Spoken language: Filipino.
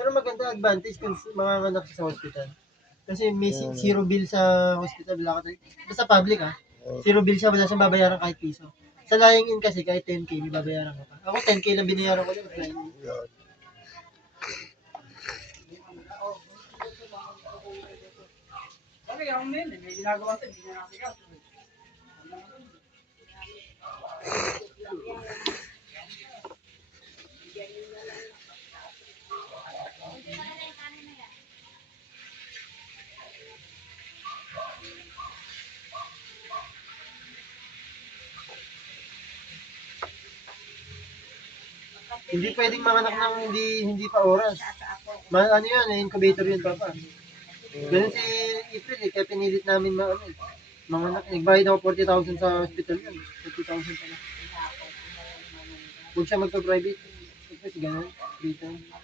Pero maganda advantage kung mga anak sa hospital. Kasi may Mm. zero bill sa hospital, wala ka basta public zero bill siya, wala siyang babayaran kahit piso. Sa lying in kasi kahit 10K, may babayaran ka pa. Ako 10K lang binayaran ko sa lying in. Yun. May ginagawa sa hindi na nasigaw. Hindi pwedeng manganak ng hindi pa oras. Ano yan, incubator yun, papa. Ganun si April kaya pinilit namin manganak. Nagbayad ako 40,000 sa hospital yun. 40,000 pala. Huwag siya magpa-private. Kasi ganun, dito.